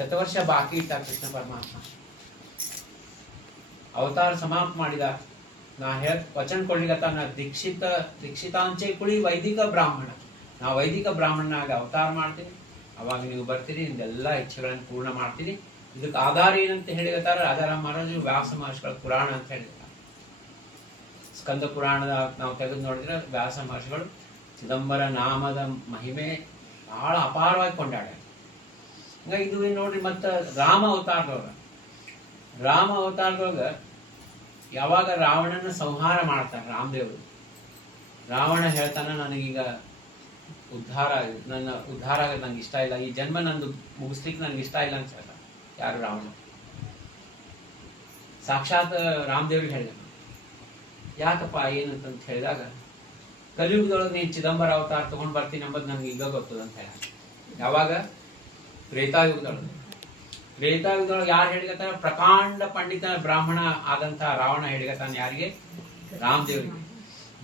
ಶತವರ್ಷ ಬಾಕಿ ಇಟ್ಟ ಕೃಷ್ಣ ಪರಮಾತ್ಮ ಅವತಾರ ಸಮಾಪ್ತ ಮಾಡಿದ. ನಾ ವಚನ ಕೊಡ್ಲಿಕತ್ತ ನಾ ದೀಕ್ಷಿತಾಂಚೆ ಕುಳಿ ವೈದಿಕ ಬ್ರಾಹ್ಮಣ, ನಾ ವೈದಿಕ ಬ್ರಾಹ್ಮಣನಾಗ ಅವತಾರ ಮಾಡ್ತೀನಿ, ಅವಾಗ ನೀವು ಬರ್ತೀರಿ, ನಿಮ್ದೆಲ್ಲ ಇಚ್ಛೆಗಳನ್ನು ಪೂರ್ಣ ಮಾಡ್ತೀರಿ. ಇದಕ್ಕೆ ಆಧಾರ ಏನಂತ ಹೇಳಿರ್ತಾರ ರಾಜಾರಾಮ್ ಮಹಾರಾಜರು ವ್ಯಾಸ ಮಹರ್ಷಿಗಳ ಪುರಾಣ ಅಂತ ಹೇಳಿರ್ತಾರೆ. ಸ್ಕಂದ ಪುರಾಣದ ನಾವು ತೆಗೆದು ನೋಡಿದ್ರೆ ವ್ಯಾಸ ಮಹರ್ಷಿಗಳು ಚಿದಂಬರ ನಾಮದ ಮಹಿಮೆ ಬಹಳ ಅಪಾರವಾಗಿ ಕೊಂಡಾಡ್ಯಾರ. ಹಂಗಾಗಿ ಇದು ನೋಡ್ರಿ, ಮತ್ತ ರಾಮ ಅವತಾರದೊಳಗ ಯಾವಾಗ ರಾವಣನ ಸಂಹಾರ ಮಾಡ್ತಾನೆ ರಾಮದೇವರು, ರಾವಣ ಹೇಳ್ತಾನ ನನಗೀಗ ನನ್ನ ಉದ್ಧಾರ ಆಗೋದು ನಂಗೆ ಇಷ್ಟ ಇಲ್ಲ, ಈ ಜನ್ಮ ನಂದು ಮುಗಿಸ್ಲಿಕ್ಕೆ ನನ್ಗೆ ಇಷ್ಟ ಇಲ್ಲ ಅಂತ ಹೇಳ್ತಾನೆ. ಯಾರು? ರಾವಣ. ಸಾಕ್ಷಾತ್ ರಾಮದೇವ್ರಿಗೆ ಹೇಳಿದ. ಯಾಕಪ್ಪ ಏನಂತ ಹೇಳಿದಾಗ, ಕಲಿಯುಗದೊಳಗೆ ನೀನ್ ಚಿದಂಬರ ಅವತಾರ ತಗೊಂಡ್ ಬರ್ತೀನಿ ಎಂಬುದು ನನ್ಗೆ ಈಗ ಗೊತ್ತದ ಅಂತ ಹೇಳ. ಯಾವಾಗ? ತ್ರೇತಾಯುಗದೊಳಗೆ ಯಾರು ಹೇಳಿಗತ್ತಾರ? ಪ್ರಕಾಂಡ ಪಂಡಿತ ಬ್ರಾಹ್ಮಣ ಆದಂತ ರಾವಣ ಹೇಳಿಗತ್ತಾನ. ಯಾರಿಗೆ? ರಾಮದೇವ್ರಿಗೆ.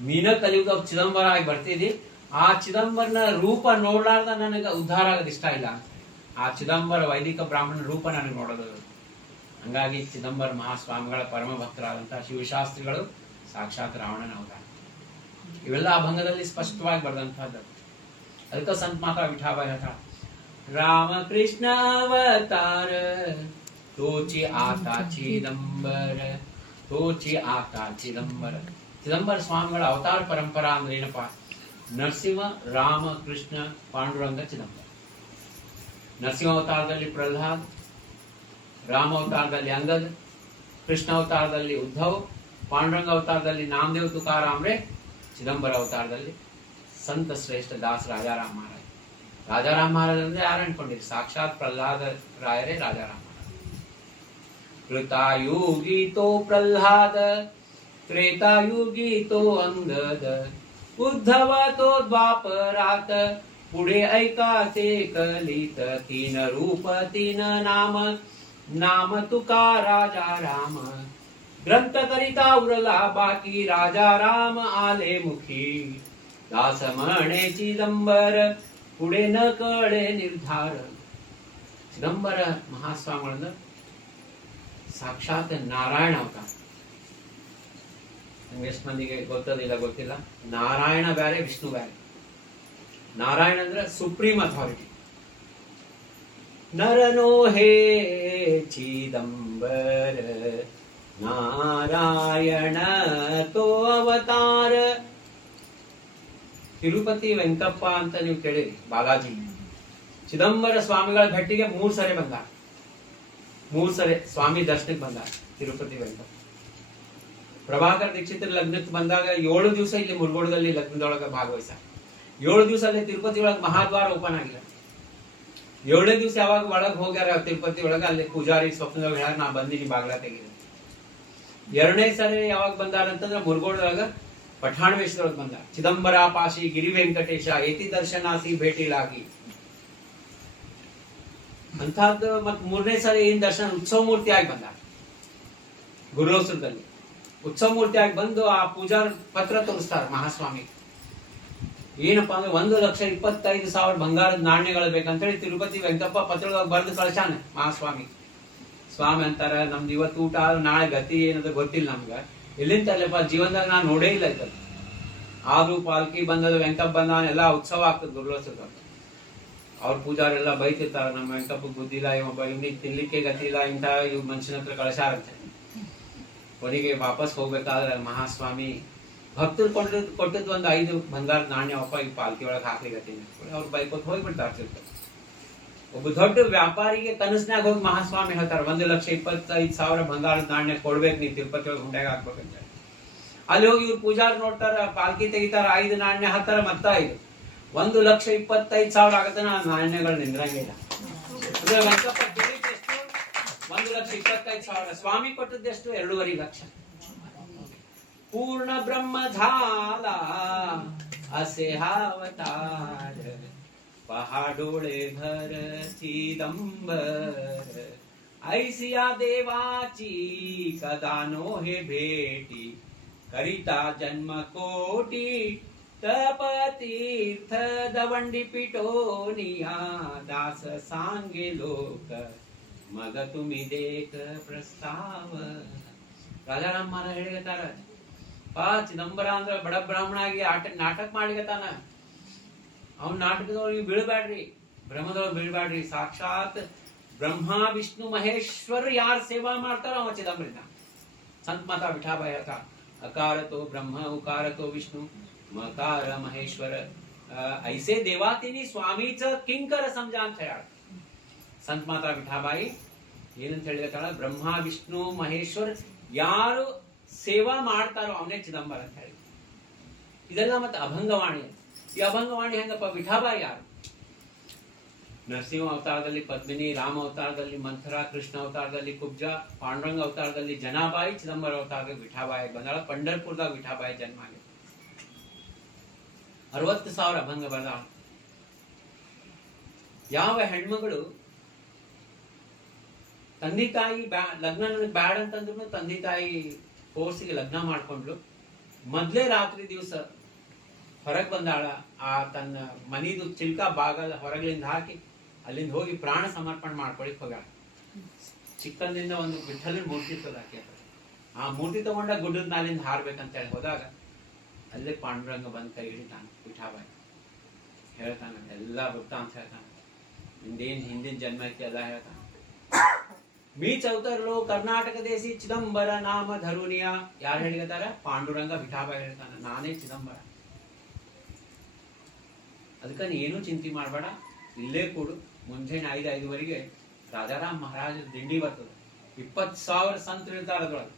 ಮೀನ ಕಲಿಯುಗ ಚಿದಂಬರ ಆಗಿ ಬರ್ತಿದ್ದಿ, ಆ ಚಿದಂಬರನ ರೂಪ ನೋಡ್ಲಾರ್ದ ನನಗೆ ಉದ್ಧಾರ ಆಗೋದು ಇಷ್ಟ ಇಲ್ಲ ಅಂತ. ಆ ಚಿದಂಬರ ವೈದಿಕ ಬ್ರಾಹ್ಮಣ ರೂಪ ನನಗೆ ನೋಡೋದು. ಹಂಗಾಗಿ ಚಿದಂಬರ ಮಹಾಸ್ವಾಮಿಗಳ ಪರಮ ಭಕ್ತರಾದಂತಹ ಶಿವಶಾಸ್ತ್ರಿಗಳು ಸಾಕ್ಷಾತ್ ರಾವಣನ ಅವತಾರ. ಇವೆಲ್ಲ ಆ ಭಂಗದಲ್ಲಿ ಸ್ಪಷ್ಟವಾಗಿ ಬರೆದಂತಹದ್ದು. ಅದಕ್ಕೆ ಸಂತ ಮಾತಾ ವಿಠಾಬಾಯಿ ಹೇಳ್ತಾಳ, ರಾಮಕೃಷ್ಣ ಅವತಾರ ತೋಚಿ ಆತಾ ಚಿದಂಬರ, ತೋಚಿ ಆತಾ ಚಿದಂಬರ. ಚಿದಂಬರ ಸ್ವಾಮಿಗಳ ಅವತಾರ ಪರಂಪರಾ ಅಂದ್ರೆ ಏನಪ್ಪಾ? ನರಸಿಂಹ, ರಾಮ, ಕೃಷ್ಣ, ಪಾಂಡುರಂಗ, ಚಿದಂಬರ. ನರಸಿಂಹ ಅವತಾರದಲ್ಲಿ ಪ್ರಹ್ಲಾದ್, ರಾಮ ಅವತಾರದಲ್ಲಿ ಅಂಗದ್, ಕೃಷ್ಣ ಅವತಾರದಲ್ಲಿ ಉದ್ಧವ್, ಪಾಂಡುರಂಗ ಅವತಾರದಲ್ಲಿ ನಾಮದೇವ್ ತುಕಾರಾಮ್ರೆ, ಚಿದಂಬರ ಅವತಾರದಲ್ಲಿ ಸಂತ ಶ್ರೇಷ್ಠ ದಾಸ್ ರಾಜಾರಾಮ್ ಮಹಾರಾಜ್. ರಾಜಾರಾಮ್ ಮಹಾರಾಜ್ ಅಂದ್ರೆ ಯಾರು ಅನ್ಕೊಂಡಿರಿ? ಸಾಕ್ಷಾತ್ ಪ್ರಹ್ಲಾದ ರಾಯರೇ ರಾಜಾರಾಮ್ ಮಹಾರಾಜ್. ಕೃತಾಯುಗೀತೋ ಪ್ರಹ್ಲಾದ, त्रेतायुगीतो अंगद, उद्धव तो द्वापरात, पुढे ऐका ते कलित. तीन रूप तीन नाम, नाम तुका राजा राम. ग्रंथ करिता उरला बाकी, राजा राम आले मुखी. दास म्हणे चिदंबर, पुढे न कळे निर्धार. ಚಿದಂಬರ ಮಹಾಸ್ವಾಮಿಗಳಿಂದ ಸಾಕ್ಷಾತ್ ನಾರಾಯಣ ಅವತಾರ. ನಿಮ್ಗೆ ಎಷ್ಟು ಮಂದಿಗೆ ಗೊತ್ತದಿಲ್ಲ ಗೊತ್ತಿಲ್ಲ, ನಾರಾಯಣ ಬೇರೆ, ವಿಷ್ಣು ಬೇರೆ. ನಾರಾಯಣ ಅಂದ್ರೆ ಸುಪ್ರೀಂ ಅಥಾರಿಟಿ. ನರನೋ ಹೇ ಚಿದಂಬರ, ನಾರಾಯಣ ತೋ ಅವತಾರ. ತಿರುಪತಿ ವೆಂಕಪ್ಪ ಅಂತ ನೀವು ಕೇಳಿರಿ, ಬಾಲಾಜಿ. ಚಿದಂಬರ ಸ್ವಾಮಿಗಳ ಭೇಟಿಗೆ 3 ಸರಿ ಬಂದ, 3 ಸರಿ ಸ್ವಾಮಿ ದರ್ಶನಕ್ಕೆ ಬಂದ ತಿರುಪತಿ ವೆಂಕಪ್ಪ. ಪ್ರಭಾಕರ್ ದೀಕ್ಷಿತರ ಲಗ್ನಕ್ಕೆ ಬಂದಾಗ 7 ದಿವಸ ಇಲ್ಲಿ ಮುರುಗೋಡದಲ್ಲಿ ಲಗ್ನದೊಳಗೆ ಭಾಗವಹಿಸ. 7 ದಿವಸ ಅಲ್ಲಿ ತಿರುಪತಿ ಒಳಗೆ ಮಹಾದ್ವಾರ ಓಪನ್ ಆಗಿಲ್ಲ. 7ನೇ ದಿವಸ ಯಾವಾಗ ಒಳಗ್ ಹೋಗ್ಯಾರ ತಿರುಪತಿ ಒಳಗ, ಅಲ್ಲಿ ಪೂಜಾರಿ ಸ್ವಪ್ನದೊಳಗೆ ಹೇಳ ನಾ ಬಂದಿನಿ ಬಾಗ್ಲ ತೆಗಿದೆ. 2ನೇ ಸರಿ ಯಾವಾಗ ಬಂದಾರ ಅಂತಂದ್ರೆ ಮುರುಗೋಡದೊಳಗ ಪಠಾಣ ವೇಷದೊಳಗೆ ಬಂದ. ಚಿದಂಬರ ಪಾಶಿ ಗಿರಿ ವೆಂಕಟೇಶ ಏತಿ ದರ್ಶನಾಸಿ ಭೇಟಿಲಾಗಿ ಅಂತಹದ್ದು. ಮತ್ 3ನೇ ಸರಿ ಏನ್ ದರ್ಶನ ಉತ್ಸವ ಮೂರ್ತಿಯಾಗಿ ಬಂದ ಗುರುಲೋಸರದಲ್ಲಿ. ಉತ್ಸವ ಮೂರ್ತಿಯಾಗಿ ಬಂದು ಆ ಪೂಜಾ ಪತ್ರ ತೋರಿಸ್ತಾರ ಮಹಾಸ್ವಾಮಿ. ಏನಪ್ಪಾ ಅಂದ್ರೆ 1,25,000 ಬಂಗಾರದ ನಾಣ್ಯಗಳು ಬೇಕಂತೇಳಿ ತಿರುಪತಿ ವೆಂಕಪ್ಪ ಪತ್ರದೊಳಗೆ ಬರೆದು ಕಳ್ಸಾನ ಮಹಾಸ್ವಾಮಿ. ಸ್ವಾಮಿ ಅಂತಾರ, ನಮ್ದು ಇವತ್ತು ಊಟ ನಾಳೆ ಗತಿ ಏನದ ಗೊತ್ತಿಲ್ಲ ನಮ್ಗ, ಎಲ್ಲಿಂದ ಅಲ್ಲಪ್ಪ ಜೀವನದಾಗ ನಾನು ನೋಡೇ ಇಲ್ಲ ಇದ್ದ. ಆದ್ರೂ ಪಾಲ್ಕಿ ಬಂದದ, ವೆಂಕಪ್ಪ ಬಂದ, ಎಲ್ಲ ಉತ್ಸವ ಆಗ್ತದ ಗುರುಲೋಸದ. ಅವ್ರ ಪೂಜಾರೆಲ್ಲ ಬೈತಿರ್ತಾರ, ನಮ್ಮ ವೆಂಕಪ್ಪ ಬುದ್ಧಿಲ್ಲ, ಇವನಿಗೆ ತಿನ್ಲಿಕ್ಕೆ ಗತಿ ಇಲ್ಲ, ಇಂಥ ಇವ್ ಮನುಷ್ಯನ ಹತ್ರ ಕಳಸಾರಂತೆ. ಕೊನೆಗೆ ವಾಪಸ್ ಹೋಗ್ಬೇಕಾದ್ರೆ ಮಹಾಸ್ವಾಮಿ ಭಕ್ತರು ಕೊಟ್ಟದ್ 5 ಬಂಗಾರದ ನಾಣ್ಯ ಒಪ್ಪ ಈ ಪಾಲ್ಕಿ ಒಳಗೆ ಹಾಕ್ಲಿಕ್ಕೆ ಅವ್ರು ಬೈಕೋತ್ ಹೋಗ್ಬಿಡ್ತಾರ. ಒಬ್ಬ ದೊಡ್ಡ ವ್ಯಾಪಾರಿಗೆ ಕನಸ್ನಾಗ ಹೋಗಿ ಮಹಾಸ್ವಾಮಿ ಹೇಳ್ತಾರ, 1,25,000 ಬಂಗಾರದ ನಾಣ್ಯ ಕೊಡ್ಬೇಕು, ನೀ ತಿರುಪತಿ ಒಳಗೆ ಹುಂಡ್ಯಾಗ ಹಾಕ್ಬೇಕಂತ. ಅಲ್ಲಿ ಹೋಗಿ ಇವ್ರು ಪೂಜಾರ್ ನೋಡ್ತಾರ, ಪಾಲ್ಕಿ ತೆಗಿತಾರ, 5 ನಾಣ್ಯ ಹಾಕ್ತಾರ, ಮತ್ತ 5 1,25,000 ಆಗತ್ತ. ನಾಣ್ಯಗಳು ನಿಂದ್ರಂಗಿಲ್ಲ. 1,25,000. ಸ್ವಾಮಿ ಕೊಟ್ಟದ್ದೆಷ್ಟು? 2.5 ಲಕ್ಷ. पूर्ण ब्रह्म झाला असे अवतार, पहाडोळे भर चिदंबर. ऐसिया देवाची कदानो हे भेटी, करिता जन्म कोटी. तप तीर्थ दवंडी पिटोनिया, दास सांगे लोक ಮಗ ತುಮಿದೇಕ ಪ್ರಸ್ತಾವ. ರಾಜಾರಾಮ್ ಮಹಾರಾಜ್ ಹೇಳಿಗತ್ತಾರ, ಪಾ ಚಿದಂಬರ ಅಂದ್ರ ಬಡ ಬ್ರಾಹ್ಮಣ ಆಗಿ ನಾಟಕ ಮಾಡ್ಲಿಕತ್ತಾನ. ಅವ್ನ ನಾಟಕದೊಳಗೆ ಬೀಳ್ಬ್ಯಾಡ್ರಿ, ಬ್ರಹ್ಮದೊಳಗೆ ಬೀಳ್ಬ್ಯಾಡ್ರಿ. ಸಾಕ್ಷಾತ್ ಬ್ರಹ್ಮ ವಿಷ್ಣು ಮಹೇಶ್ವರ ಯಾರು ಸೇವಾ ಮಾಡ್ತಾರೋ ಅವ ಚಿದಂಬರ. ಸಂತ ಮಾತಾ ವಿಠಾಬಾಯಿ ಹೇಳ್ತಾರ, ಅಕಾರತೋ ಬ್ರಹ್ಮ ಉಕಾರತೋ ವಿಷ್ಣು ಮಕಾರ ಮಹೇಶ್ವರ ಐಸೆ ದೇವಾತಿನಿ ಸ್ವಾಮೀಚ ಕಿಂಕರ ಸಮಜಾ ಅಂತ ಹೇಳ. ಸಂತ ಮಾತಾ ವಿಠಾಬಾಯಿ ಏನಂತ ಹೇಳಿದಾಳ, ಬ್ರಹ್ಮ ವಿಷ್ಣು ಮಹೇಶ್ವರ್ ಯಾರು ಸೇವಾ ಮಾಡ್ತಾರೋ ಅವನೇ ಚಿದಂಬರ ಅಂತ ಹೇಳಿ. ಇದೆಲ್ಲ ಮತ್ತೆ ಅಭಂಗವಾಣಿ. ಈ ಅಭಂಗವಾಣಿ ಹೆಂಗಪ್ಪ? ವಿಠಾಬಾಯಿ ಯಾರು? ನರಸಿಂಹ ಅವತಾರದಲ್ಲಿ ಪದ್ಮಿನಿ, ರಾಮ ಅವತಾರದಲ್ಲಿ ಮಂಥರ, ಕೃಷ್ಣ ಅವತಾರದಲ್ಲಿ ಕುಬ್ಜ, ಪಾಂಡುರಂಗ ಅವತಾರದಲ್ಲಿ ಜನಾಬಾಯಿ, ಚಿದಂಬರ ಅವತಾರದಲ್ಲಿ ವಿಠಾಬಾಯಿ ಬಂದಾಳ. ಪಂಡರ್ಪುರದಾಗ ವಿಠಾಬಾಯಿ ಜನ್ಮ ಆಗಿದೆ. 60,000 ಅಭಂಗ ಬರ್ದಾಳ. ಯಾವ ಹೆಣ್ಮಗಳು ತಂದೆ ತಾಯಿ ಲಗ್ನ ನನಗೆ ಬ್ಯಾಡ್ ಅಂತಂದ್ರು ತಂದೆ ತಾಯಿ ಫೋರ್ಸಿಗೆ ಲಗ್ನ ಮಾಡ್ಕೊಂಡ್ಲು. ಮೊದ್ಲೇ ರಾತ್ರಿ ದಿವಸ ಹೊರಗೆ ಬಂದಾಳ. ಆ ತನ್ನ ಮನಿದು ಚಿಲ್ಕ ಬಾಗದ ಹೊರಗಳಿಂದ ಹಾಕಿ ಅಲ್ಲಿಂದ ಹೋಗಿ ಪ್ರಾಣ ಸಮರ್ಪಣೆ ಮಾಡ್ಕೊಳಿಕ್ ಹೋಗ್ಯಾಳ. ಚಿಕ್ಕಂದಿಂದ ಒಂದು ವಿಠಲನ ಮೂರ್ತಿ ಹಾಕಿ ಆ ಮೂರ್ತಿ ತಗೊಂಡ ಗುಡ್ಡದ ನಾಲಿಂದ ಹಾರ್ಬೇಕಂತ ಹೇಳಿ ಹೋದಾಗ ಅಲ್ಲೇ ಪಾಂಡುರಂಗ ಬಂದ ಕೈ ಹಿಡಿತಾನೆ. ವಿಠಾಬಾಯಿ ಹೇಳ್ತಾನ, ಎಲ್ಲ ಗೊತ್ತಾ ಅಂತ ಹೇಳ್ತಾನ. ಹಿಂದಿನ ಜನ್ಮ ಐತಿ ಎಲ್ಲ ಹೇಳ್ತಾನ. ಮೀ ಚೌತರ್ಲೋ ಕರ್ನಾಟಕ ದೇಸಿ ಚಿದಂಬರ ನಾಮ ಧರುನಿಯ. ಯಾರು ಹೇಳಿದಾರ? ಪಾಂಡುರಂಗ ವಿಠಾಬಾಯಿ ಹೇಳ್ತಾನ, ನಾನೇ ಚಿದಂಬರ. ಅದಕ್ಕ ನೀನು ಚಿಂತೆ ಮಾಡಬೇಡ, ಇಲ್ಲೇ ಕೂಡು. ಮುಂಜಾನೆ 5-5:30 ರಾಜಾರಾಮ್ ಮಹಾರಾಜ ದಿಂಡಿ ಬರ್ತದೆ. 20,000 ಸಂತರು ಇರ್ತಾರ ಅದ್ರೊಳಗೆ.